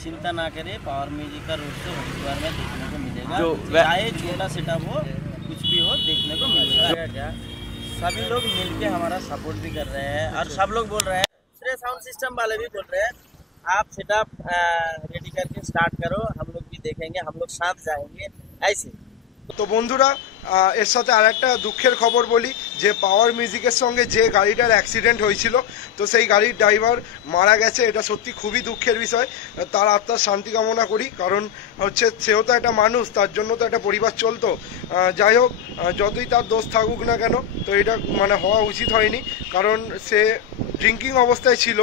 चिंता ना करें, पावर म्यूजिक का रोड शो हरिद्वार में देखने को मिलेगा। चाहे छोटा सेटअप हो, कुछ भी हो, देखने को मिलेगा। क्या सभी लोग मिलके हमारा सपोर्ट भी कर रहे हैं और सब लोग बोल रहे हैं, दूसरे साउंड सिस्टम वाले भी बोल रहे हैं आप सेटअप रेडी करके स्टार्ट करो, हम लोग भी देखेंगे, हम लोग साथ जाएंगे ऐसे। তো বন্ধুরা এর সাথে আরেকটা দুঃখের খবর বলি যে পাওয়ার মিউজিকের সঙ্গে যে গাড়িটার অ্যাক্সিডেন্ট হয়েছিল তো সেই গাড়ির ড্রাইভার মারা গেছে। এটা সত্যি খুবই দুঃখের বিষয়। তার আত্মার শান্তি কামনা করি, কারণ হচ্ছে সেও তো একটা মানুষ, তার জন্য তো একটা পরিবার চলতো। যাই হোক, যতই তার দোষ থাকুক না কেন, তো এটা মানে হওয়া উচিত হয়নি, কারণ সে ড্রিঙ্কিং অবস্থায় ছিল,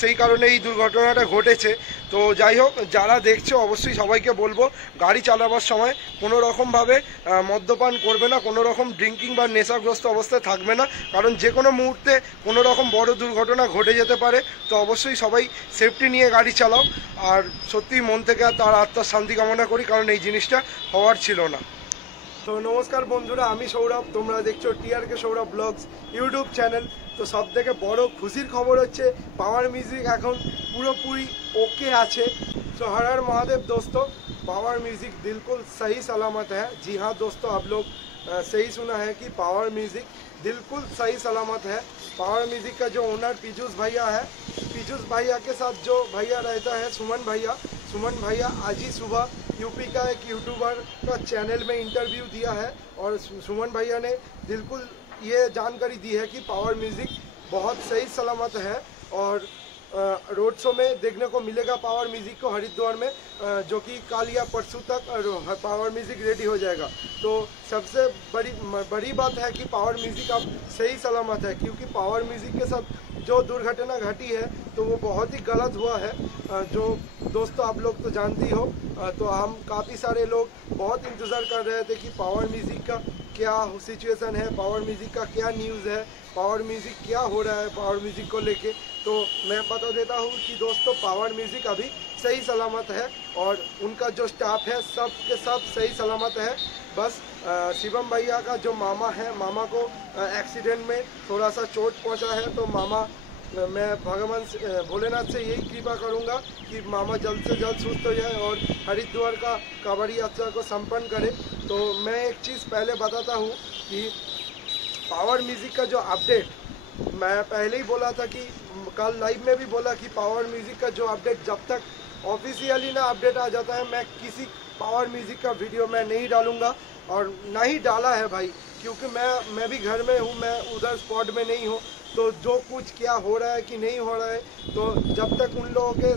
সেই কারণে এই দুর্ঘটনাটা ঘটেছে। তো যাই হোক, যারা দেখছো অবশ্যই সবাইকে বলবো গাড়ি চালাবার সময় কোনো রকমভাবে মদ্যপান করবে না, কোনো রকম ড্রিঙ্কিং বা নেশাগ্রস্ত অবস্থায় থাকবে না, কারণ যে কোনো মুহূর্তে কোনো রকম বড় দুর্ঘটনা ঘটে যেতে পারে। তো অবশ্যই সবাই সেফটি নিয়ে গাড়ি চালাও, আর সত্যি মন থেকে তার আত্মার শান্তি কামনা করি, কারণ এই জিনিসটা হওয়ার ছিল না। তো নমস্কার বন্ধুরা, আমি সৌরভ, তোমরা দেখছো টিআরকে সৌরভ ব্লগস ইউটিউব চ্যানেল। তো সব থেকে বড় খুশির খবর হচ্ছে पावर म्यूजिक এখন পুরোপুরি ওকে আছে। तो हर हर महादेव दोस्तों, पावर म्यूजिक बिल्कुल सही सलामत है। जी हाँ दोस्तों, आप लोग सही सुना है कि पावर म्यूजिक बिल्कुल सही सलामत है। पावर म्यूजिक का जो ओनर पीयूष भैया है, पीयूष भैया के साथ जो भैया रहता है सुमन भैया आज ही सुबह यूपी का एक यूट्यूबर का चैनल में इंटरव्यू दिया है, और सुमन भैया ने बिल्कुल ये जानकारी दी है कि पावर म्यूजिक बहुत सही सलामत है, और रोड शो में देखने को मिलेगा पावर म्यूजिक को हरिद्वार में, जो कि कल या परसों तक पावर म्यूजिक रेडी हो जाएगा। तो सबसे बड़ी बात है कि पावर म्यूजिक अब सही सलामत है, क्योंकि पावर म्यूजिक के साथ जो दुर्घटना घटी है तो वो बहुत ही गलत हुआ है। जो दोस्तों आप लोग तो जानते ही हो, तो हम काफ़ी सारे लोग बहुत इंतज़ार कर रहे थे कि पावर म्यूजिक का क्या सिचुएशन है, पावर म्यूजिक का क्या न्यूज़ है, पावर म्यूजिक क्या हो रहा है पावर म्यूजिक को लेके। तो मैं बता देता हूँ कि दोस्तों पावर म्यूजिक अभी सही सलामत है, और उनका जो स्टाफ है सब के सब सही सलामत है। बस शिवम भैया का जो मामा है, मामा को एक्सीडेंट में थोड़ा सा चोट पहुंचा है। तो मामा, मैं भगवान भोलेनाथ से यही कृपा करूंगा कि मामा जल्द से जल्द सुस्त हो जाए और हरिद्वार का कांवड़ी यात्रा को संपन्न करे। तो मैं एक चीज़ पहले बताता हूँ कि पावर म्यूजिक का जो अपडेट, मैं पहले ही बोला था कि कल लाइव में भी बोला कि पावर म्यूजिक का जो अपडेट जब तक ऑफिशियली ना अपडेट आ जाता है, मैं किसी पावर म्यूजिक का वीडियो मैं नहीं डालूंगा, और ना ही डाला है भाई, क्योंकि मैं भी घर में हूँ, मैं उधर स्पॉट में नहीं हूँ। तो जो कुछ क्या हो रहा है कि नहीं हो रहा है, तो जब तक उन लोगों के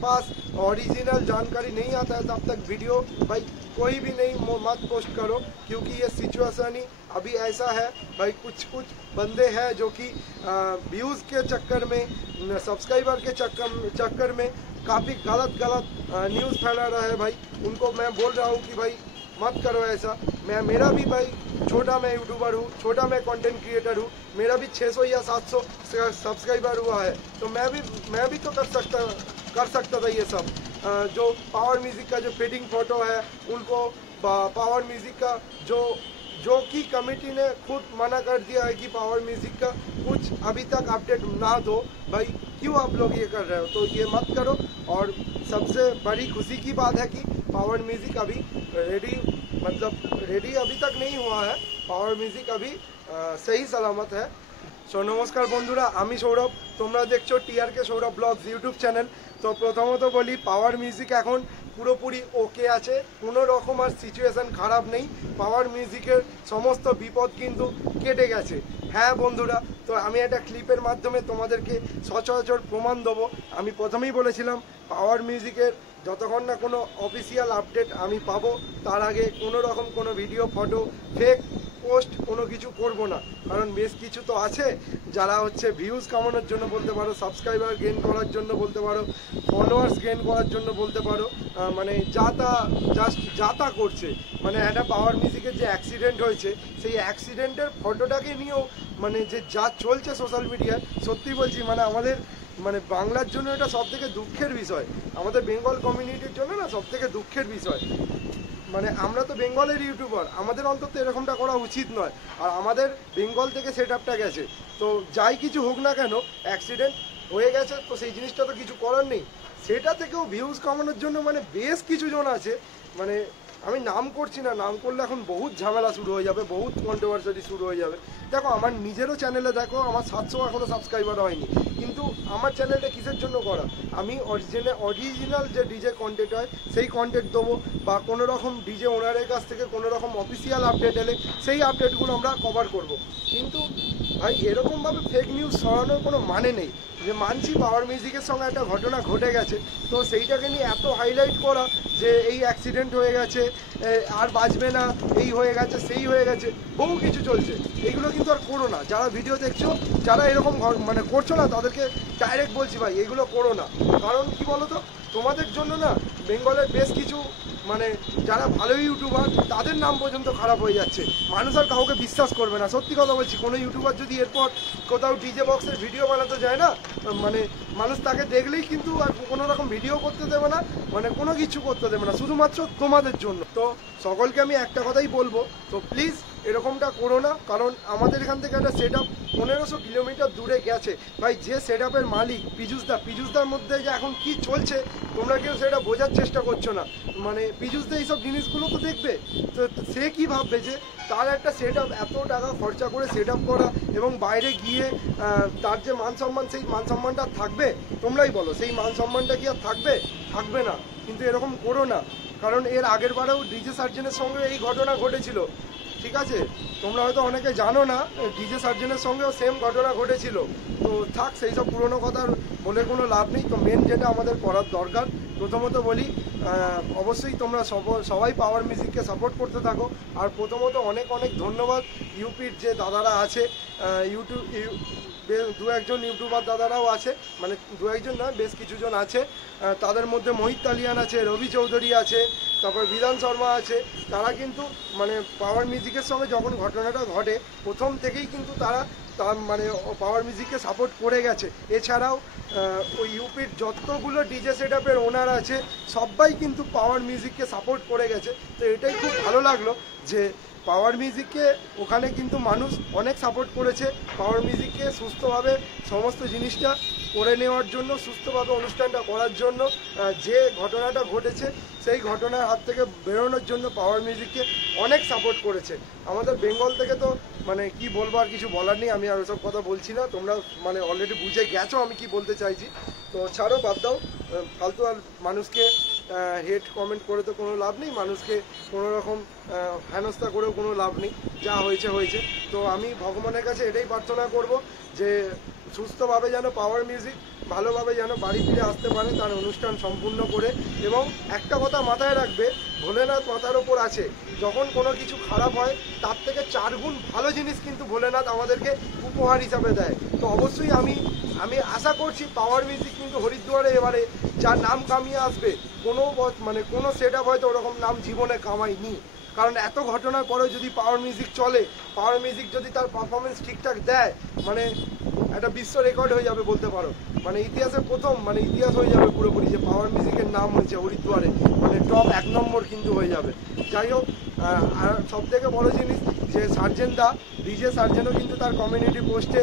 पास ओरिजिनल जानकारी नहीं आता है तब तक वीडियो भाई कोई भी नहीं मत पोस्ट करो, क्योंकि ये सिचुएशन ही अभी ऐसा है भाई। कुछ बंदे हैं जो कि व्यूज़ के चक्कर में, सब्सक्राइबर के चक्कर में काफ़ी गलत न्यूज़ फैला रहा है भाई। उनको मैं बोल रहा हूँ कि भाई मत करो ऐसा। मेरा भी भाई छोटा मैं यूट्यूबर हूँ, छोटा मैं कंटेंट क्रिएटर हूँ, मेरा भी 600 या 700 सब्सक्राइबर हुआ है, तो मैं भी तो कर सकता था ये सब। जो पावर म्यूजिक का जो फीडिंग फोटो है, उनको पावर म्यूजिक का जो कि कमेटी ने खुद मना कर दिया है कि पावर म्यूजिक का कुछ अभी तक अपडेट ना दो भाई, क्यों आप लोग ये कर रहे हो? तो ये मत करो। और सबसे बड़ी खुशी की बात है कि पावर म्यूजिक अभी रेडी अभी तक नहीं हुआ है, पावर म्यूजिक अभी सही सलामत है। सो नमस्कार बंधुरा, आमी सौरभ, তোমরা দেখছো টিআরকে সৌরভ ব্লগস ইউটিউব চ্যানেল। তো প্রথমত বলি পাওয়ার মিউজিক এখন পুরোপুরি ওকে আছে, কোনো রকম আর সিচুয়েশন খারাপ নেই। পাওয়ার মিউজিকের সমস্ত বিপদ কিন্তু কেটে গেছে। হ্যাঁ বন্ধুরা, তো আমি একটা ক্লিপের মাধ্যমে তোমাদেরকে সচরাচর প্রমাণ দেবো। আমি প্রথমেই বলেছিলাম পাওয়ার মিউজিকের যতক্ষণ না কোনো অফিসিয়াল আপডেট আমি পাবো, তার আগে কোনো রকম কোনো ভিডিও, ফটো, ফেক পোস্ট কোনো কিছু করব না। কারণ বেশ কিছু তো আছে যারা হচ্ছে ভিউজ কামানোর জন্য বলতে পারো, সাবস্ক্রাইবার গেইন করার জন্য বলতে পারো, ফলোয়ার্স গেইন করার জন্য বলতে পারো, মানে যাতা করছে। মানে একটা পাওয়ার মিউজিকের যে অ্যাক্সিডেন্ট হয়েছে, সেই অ্যাক্সিডেন্টের ফটোটাকে নিয়েও মানে যে যা চলছে সোশ্যাল মিডিয়ায়, সত্যি বলছি মানে আমাদের মানে বাংলার জন্য এটা সবথেকে দুঃখের বিষয়, আমাদের বেঙ্গল কমিউনিটির জন্য না সবথেকে দুঃখের বিষয়। মানে আমরা তো বেঙ্গলের ইউটিউবার, আমাদের অন্তত এরকমটা করা উচিত নয়। আর আমাদের বেঙ্গল থেকে সেট আপটা গেছে, তো যাই কিছু হোক না কেন অ্যাক্সিডেন্ট হয়ে গেছে, তো সেই জিনিসটা তো কিছু করার নেই। সেটা থেকেও ভিউজ কামানোর জন্য মানে বেশ কিছু জন আছে, মানে আমি নাম করছি না, নাম করলে এখন বহুত ঝামেলা শুরু হয়ে যাবে, বহুত কন্ট্রোভার্সি শুরু হয়ে যাবে। দেখো আমার নিজেরও চ্যানেলে দেখো আমার 700 এখনও সাবস্ক্রাইবার হয়নি, কিন্তু আমার চ্যানেলটা কিসের জন্য করা, আমি অরিজিনাল যে ডিজে কন্টেন্ট হয় সেই কন্টেন্ট দেবো, বা কোনো রকম ডিজে ওনারের কাছ থেকে কোনো রকম অফিসিয়াল আপডেট এলে সেই আপডেটগুলো আমরা কভার করব। কিন্তু ভাই এরকমভাবে ফেক নিউজ ছড়ানোর কোনো মানে নেই। যে মানছি পাওয়ার মিউজিকের সঙ্গে একটা ঘটনা ঘটে গেছে, তো সেইটাকে নিয়ে এত হাইলাইট করা যে এই অ্যাক্সিডেন্ট হয়ে গেছে, আর বাঁচবে না, এই হয়ে গেছে সেই হয়ে গেছে, বহু কিছু চলছে, এইগুলো কিন্তু আর করো না। যারা ভিডিও দেখছো, যারা এরকম মানে করছো না, তাদেরকে ডাইরেক্ট বলছি ভাই এগুলো করো না। কারণ কি বলো তো, তোমাদের জন্য না বেঙ্গলের বেশ কিছু মানে যারা ভালো ইউটিউবার তাদের নাম পর্যন্ত খারাপ হয়ে যাচ্ছে, মানুষ আর কাউকে বিশ্বাস করবে না। সত্যি কথা বলছি, কোনো ইউটিউবার যদি এরপর কোথাও ডিজে বক্সের ভিডিও বানাতে যায় না, মানে মানুষ তাকে দেখলেই কিন্তু আর কোনো রকম ভিডিও করতে দেবে না, মানে কোনো কিছু করতে দেবে না, শুধুমাত্র তোমাদের জন্য। তো সকলকে আমি একটা কথাই বলবো, তো প্লিজ এরকমটা করো না। কারণ আমাদের এখান থেকে একটা সেট আপ 1500 কিলোমিটার দূরে গেছে ভাই, যে সেট আপের মালিক পিজুসদার মধ্যে যে এখন কি চলছে তোমরা কেউ সেটা বোঝার চেষ্টা করছো না। মানে পিজুসদা এইসব জিনিসগুলো তো দেখবে, তো সে কি ভাববে যে তার একটা সেট আপ এত টাকা খরচা করে সেট আপ করা এবং বাইরে গিয়ে তার যে মান সম্মান, সেই মান সম্মানটা থাকবে? তোমরাই বলো, সেই মান সম্মানটা কি আর থাকবে? থাকবে না। কিন্তু এরকম করো না, কারণ এর আগের বারেও ডিজে সার্জেনের সঙ্গে এই ঘটনা ঘটেছিল, ঠিক আছে? তোমরা হয়তো অনেকে জানো না, ডিজে সার্জেনের সঙ্গেও সেম ঘটনা ঘটেছিল। তো থাক, সেই সব পুরোনো কথা বলে কোনো লাভ নেই। তো মেন যেটা আমাদের করার দরকার, প্রথমত বলি অবশ্যই তোমরা সবাই পাওয়ার মিউজিককে সাপোর্ট করতে থাকো। আর প্রথমত অনেক অনেক ধন্যবাদ ইউপির যে দাদারা আছে, দু একজন ইউটিউবার দাদারাও আছে, মানে দু একজন না বেশ কিছুজন আছে, তাদের মধ্যে মোহিত তালিয়ান আছে, রবি চৌধুরী আছে, তারপর বিধান শর্মা আছে। তারা কিন্তু মানে পাওয়ার মিউজিকের সঙ্গে যখন ঘটনাটা ঘটে প্রথম থেকেই কিন্তু তারা মানে পাওয়ার মিউজিককে সাপোর্ট করে গেছে। এছাড়াও ওই ইউপির যতগুলো ডিজে সেট আপের ওনার আছে সবাই কিন্তু পাওয়ার মিউজিককে সাপোর্ট করে গেছে। তো এটাই খুব ভালো লাগলো যে পাওয়ার মিউজিককে ওখানে কিন্তু মানুষ অনেক সাপোর্ট করেছে। পাওয়ার মিউজিককে সুস্থভাবে সমস্ত জিনিসটা করে নেওয়ার জন্য, সুস্থভাবে অনুষ্ঠানটা করার জন্য, যে ঘটনাটা ঘটেছে সেই ঘটনার হাত থেকে বেরোনোর জন্য পাওয়ার মিউজিককে অনেক সাপোর্ট করেছে। আমাদের বেঙ্গল থেকে তো মানে কি বলবো, আর কিছু বলার নেই, আমি আর ওসব কথা বলছি না, তোমরা মানে অলরেডি বুঝে গেছো আমি কি বলতে চাইছি। তো ছাড়ো, বাদ দাও, ফালতু আর মানুষকে হেট কমেন্ট করে তো কোনো লাভ নেই, মানুষকে কোনো রকম হেনস্থা করেও কোনো লাভ নেই, যা হয়েছে হয়েছে। তো আমি ভগবানের কাছে এটাই প্রার্থনা করব যে সুস্থভাবে যেন পাওয়ার মিউজিক ভালোভাবে যেন বাড়ি ফিরে আসতে পারে তার অনুষ্ঠান সম্পূর্ণ করে। এবং একটা কথা মাথায় রাখবে, ভোলেনাথ মাথার ওপর আছে, যখন কোনো কিছু খারাপ হয় তার থেকে 4 গুণ ভালো জিনিস কিন্তু ভোলেনাথ আমাদেরকে উপহার হিসাবে দেয়। তো অবশ্যই আমি আশা করছি পাওয়ার মিউজিক কিন্তু হরিদ্বারে এবারে যার নাম কামিয়ে আসবে, কোনো সেট আপ হয়তো ওরকম নাম জীবনে কামায়নি। কারণ এত ঘটনার পরেও যদি পাওয়ার মিউজিক চলে, পাওয়ার মিউজিক যদি তার পারফরমেন্স ঠিকঠাক দেয়, মানে একটা বিশ্ব রেকর্ড হয়ে যাবে বলতে পারো। মানে ইতিহাসের প্রথম, মানে ইতিহাস হয়ে যাবে পুরোপুরি যে পাওয়ার মিউজিকের নাম হয়েছে হরিদ্বারে, মানে টপ 1 নম্বর কিন্তু হয়ে যাবে। যাই হোক, আর সব থেকে বড় জিনিস যে ডিজে সার্জেনও কিন্তু তার কমিউনিটি পোস্টে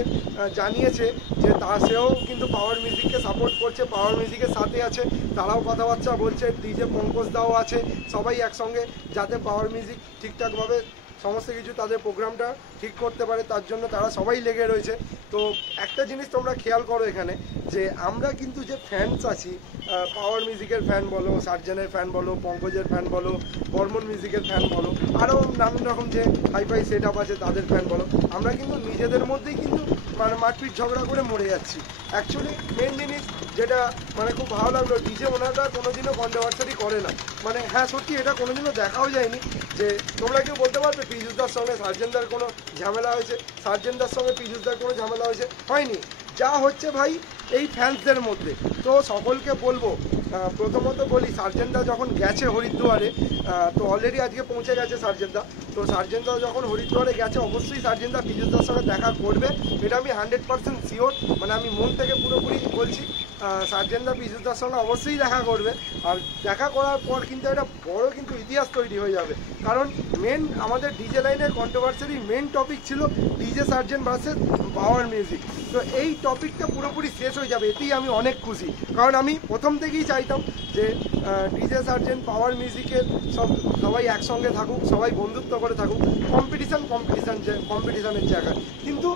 জানিয়েছে যে সেও কিন্তু পাওয়ার মিউজিককে সাপোর্ট করছে, পাওয়ার মিউজিকের সাথে আছে, তারাও কথাবার্তা বলছে, ডিজে পঙ্কজ দাও আছে, সবাই একসঙ্গে যাতে পাওয়ার মিউজিক ঠিকঠাকভাবে সমস্ত কিছু তাদের প্রোগ্রামটা ঠিক করতে পারে তার জন্য তারা সবাই লেগে রয়েছে। তো একটা জিনিস তোমরা খেয়াল করো এখানে, যে আমরা কিন্তু যে ফ্যান্স আছি, পাওয়ার মিউজিকের ফ্যান বলো, সার্জেনের ফ্যান বলো, পঙ্কজের ফ্যান বলো, বর্মন মিউজিকের ফ্যান বলো, আরও নানান রকম যে হাইফাই সেট আপ আছে তাদের ফ্যান বলো, আমরা কিন্তু নিজেদের মধ্যেই কিন্তু মানে মারপিট ঝগড়া করে মরে যাচ্ছি। অ্যাকচুয়ালি মেন জিনিস যেটা মানে খুব ভালো লাগলো, ডিজে ওনারা কোনোদিনও কন্ট্রোভার্সি করে না। মানে হ্যাঁ সত্যি এটা কোনোদিনও দেখাও যায়নি যে তোমরা কেউ বলতে পারবে পিজুসদার সঙ্গে সার্জেনদার কোনো ঝামেলা হয়েছে, সার্জেনদার সঙ্গে পিজুসদার কোনো ঝামেলা হয়েছে, হয়নি। যা হচ্ছে ভাই এই ফ্যান্সদের মধ্যে। তো সকলকে বলবো, প্রথমত বলি সার্জেনদা যখন গেছে হরিদ্বারে, তো অলরেডি আজকে পৌঁছে গেছে সার্জেনদা, তো সার্জেনদা যখন হরিদ্বারে গেছে অবশ্যই সার্জেনদা পিজুসদার সঙ্গে দেখা করবে, এটা আমি 100% শিওর, মানে আমি মন থেকে পুরোপুরি বলছি। সার্জেনদা পিজুদার সঙ্গে অবশ্যই দেখা করবে। আর দেখা করার পর কিন্তু একটা বড় কিন্তু ইতিহাস তৈরি হয়ে যাবে, কারণ মেন আমাদের ডিজে লাইনের কন্ট্রোভার্সির মেন টপিক ছিল ডিজে সার্জেন ভার্সেস পাওয়ার মিউজিক। তো এই টপিকটা পুরোপুরি শেষ হয়ে যাবে, এতেই আমি অনেক খুশি, কারণ আমি প্রথম থেকেই চাইতাম যে ডিজে সার্জেন পাওয়ার মিউজিকের সবাই একসঙ্গে থাকুক, সবাই বন্ধুত্ব করে থাকুক, কম্পিটিশনের জায়গায়। কিন্তু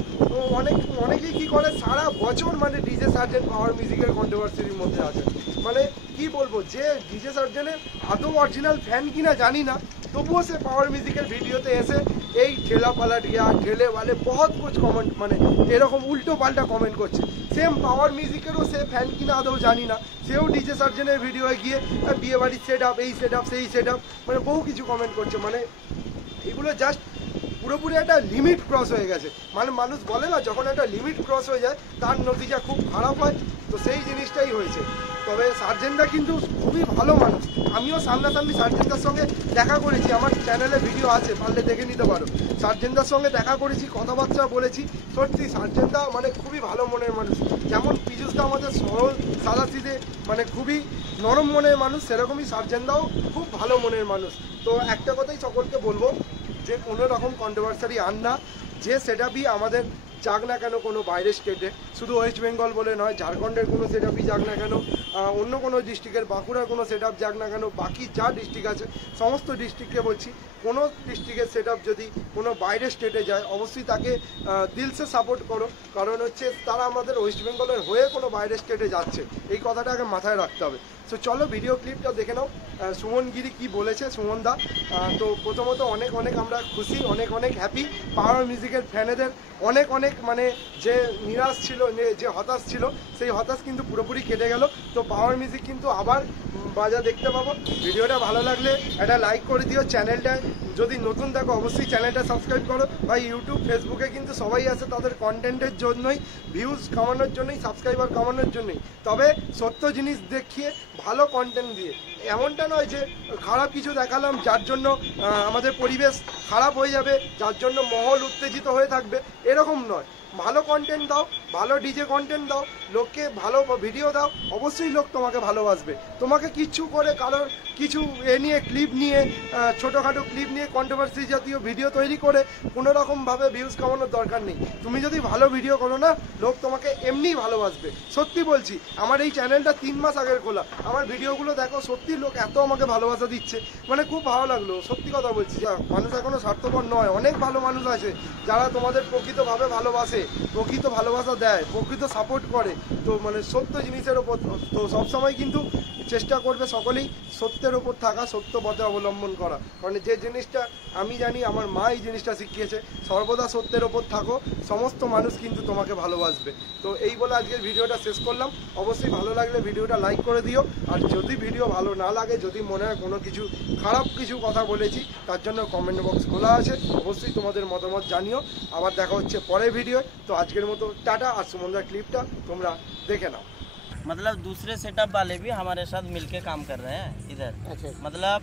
অনেকেই কী করে সারা বছর মানে ডিজে সার্জেন পাওয়ার মিউজিকের কন্ট্রোভার্সির মধ্যে আছে। মানে কি বলবো, যে ডিজে সার্জেনের আদৌ অরিজিনাল ফ্যান কিনা জানি না, তবুও সে পাওয়ার মিউজিকের ভিডিওতে এসে এই ঠেলা পালা ডিয়া ঠেলে वाले बहुत कुछ কমেন্ট মানে এরকম উল্টো পাল্টা কমেন্ট করছে। সেম পাওয়ার মিউজিকেরও সে ফ্যান কিনা আদৌ জানি না, সেও ডিজে সার্জেনের ভিডিওয়ে গিয়ে বিয়ে বাড়ির সেট আপ, এই সেট আপ, সেই সেট আপ, মানে বহু কিছু কমেন্ট করছে। মানে এগুলো জাস্ট পুরোপুরি একটা লিমিট ক্রস হয়ে গেছে। মানে মানুষ বলে না, যখন একটা লিমিট ক্রস হয়ে যায় তার নতিজা খুব খারাপ হয়, তো সেই জিনিসটাই হয়েছে। তবে সার্জেনদা কিন্তু খুবই ভালো মানুষ, আমিও সামনাসামনি সার্জেনদার সঙ্গে দেখা করেছি, আমার চ্যানেলে ভিডিও আছে, পারলে দেখে নিতে পারো। সার্জেনদার সঙ্গে দেখা করেছি, কথাবার্তা বলেছি, সত্যি সার্জেনদা মানে খুবই ভালো মনের মানুষ। যেমন পীযূষদা আমাদের সরল সাদাসিধে মানে খুবই নরম মনের মানুষ, সেরকমই সার্জেনদাও খুব ভালো মনের মানুষ। তো একটা কথাই সকলকে বলবো যে কোনো রকম কন্ট্রোভার্সারি আন না, যে সেটআপই আমাদের যাক না কেন কোনো বাইরের স্টেটে, শুধু ওয়েস্ট বেঙ্গল বলে নয়, ঝাড়খণ্ডের কোনো সেটআপই যাক না কেন, অন্য কোনো ডিস্ট্রিক্টের বাঁকুড়ার কোনো সেটআপ যাক না কেন, বাকি যা ডিস্ট্রিক্ট আছে সমস্ত ডিস্ট্রিক্টকে বলছি, কোনো ডিস্ট্রিক্টের সেটআপ যদি কোনো বাইরের স্টেটে যায় অবশ্যই তাকে দিলসে সাপোর্ট করো, কারণ হচ্ছে তারা আমাদের ওয়েস্ট বেঙ্গলের হয়ে কোনো বাইরের স্টেটে যাচ্ছে, এই কথাটা আগে মাথায় রাখতে হবে। তো চলো ভিডিও ক্লিপটা দেখে নাও সুমন গিরি কী বলেছে সুমন দা। তো প্রথমত অনেক অনেক আমরা খুশি, অনেক অনেক হ্যাপি, পাওয়ার মিউজিকের ফ্যানেদের অনেক অনেক মানে যে নিরাশ ছিল, যে হতাশ ছিল, সেই হতাশ কিন্তু পুরোপুরি কেটে গেল। তো পাওয়ার মিউজিক কিন্তু আবার বাজা দেখতে পাবো। ভিডিওটা ভালো লাগলে একটা লাইক করে দিও, চ্যানেলটায় যদি নতুন থাকো অবশ্যই চ্যানেলটা সাবস্ক্রাইব করো। ভাই ইউটিউব ফেসবুকে কিন্তু সবাই আছে তাদের কন্টেন্টের জন্যই, ভিউজ কামানোর জন্যই, সাবস্ক্রাইবার কামানোর জন্যই, তবে সত্য জিনিস দেখিয়ে ভালো কন্টেন্ট দিয়ে। এমনটা নয় যে খারাপ কিছু দেখালাম যার জন্য আমাদের পরিবেশ খারাপ হয়ে যাবে, যার জন্য মহল উত্তেজিত হয়ে থাকবে, এরকম নয়। ভালো কন্টেন্ট দাও, ভালো ডিজে কন্টেন্ট দাও, লোককে ভালো ভিডিও দাও, অবশ্যই লোক তোমাকে ভালোবাসবে। তোমাকে কিচ্ছু করে কারোর কিছু নিয়ে ক্লিপ নিয়ে ছোটোখাটো ক্লিপ নিয়ে কন্ট্রোভার্সি জাতীয় ভিডিও তৈরি করে কোনো রকমভাবে ভিউজ কামানোর দরকার নেই। তুমি যদি ভালো ভিডিও করো না, লোক তোমাকে এমনিই ভালোবাসবে। সত্যি বলছি, আমার এই চ্যানেলটা 3 মাস আগের খোলা, আমার ভিডিওগুলো দেখো, সত্যি লোক এত আমাকে ভালোবাসা দিচ্ছে, মানে খুব ভালো লাগলো, সত্যি কথা বলছি। মানুষ এখনও স্বার্থপর নয়, অনেক ভালো মানুষ আছে যারা তোমাদের প্রকৃতভাবে ভালোবাসে, প্রকৃত ভালোবাসা দেয়, প্রকৃত সাপোর্ট করে। তো মানে সত্য জিনিসের ওপর তো সবসময় কিন্তু চেষ্টা করবে সকলেই সত্যের ওপর থাকা, সত্য পথে অবলম্বন করা। মানে যে জিনিসটা আমি জানি, আমার মা এই জিনিসটা শিখিয়েছে, সর্বদা সত্যের ওপর থাকো, সমস্ত মানুষ কিন্তু তোমাকে ভালোবাসবে। তো এই বলে আজকের ভিডিওটা শেষ করলাম। অবশ্যই ভালো লাগলে ভিডিওটা লাইক করে দিও, আর যদি ভিডিও ভালো না লাগে, যদি মনে হয় কোনো কিছু খারাপ কিছু কথা বলেছি, তার জন্য কমেন্ট বক্স খোলা আছে, অবশ্যই তোমাদের মতামত জানিও। আবার দেখা হচ্ছে পরের ভিডিও। তো আজকের মতো টাটা, আর সুমনদার ক্লিপটা তোমরা দেখে নাও। मतलब दूसरे सेटअप वाले भी हमारे साथ मिलके काम कर रहे हैं इधर। अच्छा। मतलब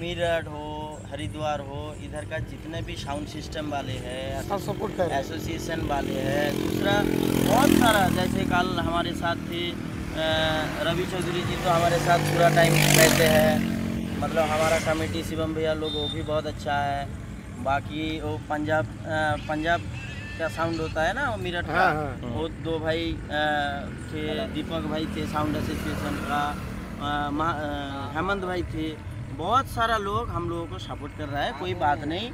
मीरठ हो, हरिद्वार हो, इधर का जितने भी साउंड सिस्टम वाले हैं, एसोसिएशन वाले हैं, दूसरा बहुत सारा, जैसे कल हमारे साथ थे रवि चौधरी जी, तो हमारे साथ पूरा टाइम रहते हैं। मतलब हमारा कमेटी शिवम भैया लोग, वो भी बहुत अच्छा है। बाकी वो पंजाब क्या साउंड होता है ना, वो मेरठ का, वो 2 भाई थे, दीपक भाई थे साउंड एसोसिएशन का, हेमंत भाई थे। बहुत सारा लोग हम लोगों को सपोर्ट कर रहा है। कोई बात नहीं,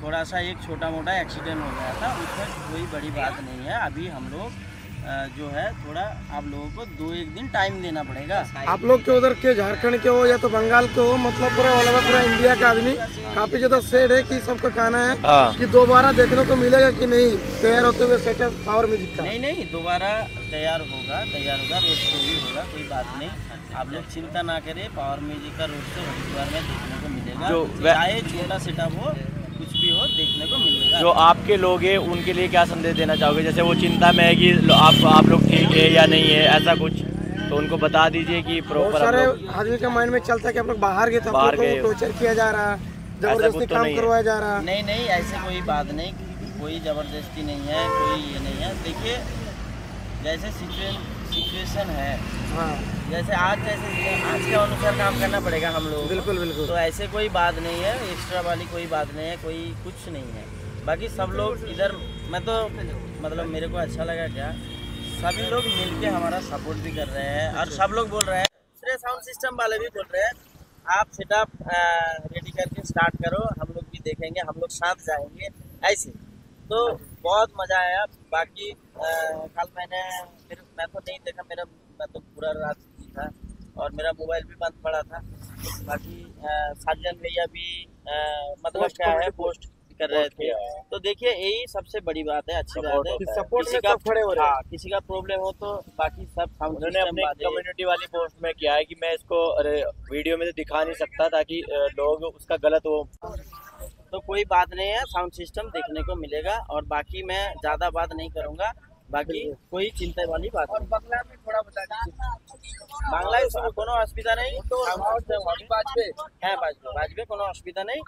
थोड़ा सा एक छोटा मोटा एक्सीडेंट हो गया था, उसमें कोई बड़ी बात नहीं है। अभी हम लोग जो है थोड़ा आप लोगों को 2-1 दिन टाइम देना पड़ेगा। आप लोग के उधर के झारखंड के हो या तो बंगाल के हो, मतलब पूरा इंडिया का आदमी काफी ज्यादा सेड है कि सबका कहना है कि दोबारा देखने को मिलेगा कि नहीं तैयार होते हुए सेटअप पावर म्यूजिक का। नहीं, दोबारा तैयार होगा, रोड शो भी होगा, कोई बात नहीं, आप लोग चिंता ना करें। पावर म्यूजिक का रोड शो हरिद्वार में देखने को मिलेगा, चाहे छोटा सेटअप हो, कुछ भी हो, देखने को मिलेगा। जो आपके लोग हैं उनके लिए क्या संदेश देना चाहोगे? जैसे वो चिंता में है कि आप लोग ठीक है या नहीं है, ऐसा कुछ, तो उनको बता दीजिए कि प्रॉपर। सारे आदमी के माइंड में चलता है कि आप लोग बाहर गए थे, टॉर्चर किया जा रहा है, जबरदस्ती काम करवाया जा रहा है। नहीं, ऐसे कोई बात नहीं, कोई जबरदस्ती नहीं है, कोई ये नहीं है। देखिए, जैसे सिचुएशन है, हाँ जैसे आज के अनुसार काम करना पड़ेगा हम लोग। बिल्कुल बिल्कुल। तो ऐसे कोई बात नहीं है, एक्स्ट्रा वाली कोई बात नहीं है, कोई कुछ नहीं है। बाकी सब लोग इधर, मैं तो मतलब मेरे को अच्छा लगा क्या, सभी लोग मिलके हमारा सपोर्ट भी कर रहे हैं और सब लोग बोल रहे हैं, दूसरे साउंड सिस्टम वाले भी बोल रहे हैं आप सेटअप रेडी करके स्टार्ट करो, हम लोग भी देखेंगे, हम लोग साथ जाएंगे ऐसे। तो बहुत मज़ा आया। बाकी कल मैं तो नहीं देखा, मैं तो पूरा रात ही था और मेरा मोबाइल भी बंद पड़ा था। बाकी साजन भैया भी मतलब क्या है पोस्ट कर रहे थे। तो देखिए यही सबसे बड़ी बात है, अच्छी बात है। सपोर्ट किसी में का सब खड़े हो रहे हैं। किसी का प्रॉब्लम हो तो बाकी सब उन्होंने अपने कम्युनिटी वाली पोस्ट में किया है कि मैं इसको वीडियो में तो दिखा नहीं सकता ताकि लोग उसका गलत वो। तो कोई बात नहीं है, साउंड सिस्टम देखने को मिलेगा और बाकी मैं ज़्यादा बात नहीं करूँगा। बाकी कोई चिंता वाली बात नहीं। बांग्ला में थोड़ा बता दीजिए। बांग्ला कोनो असुविधा नहीं, तो হ্যাঁ বাজবে কোনো অসুবিধা নেই।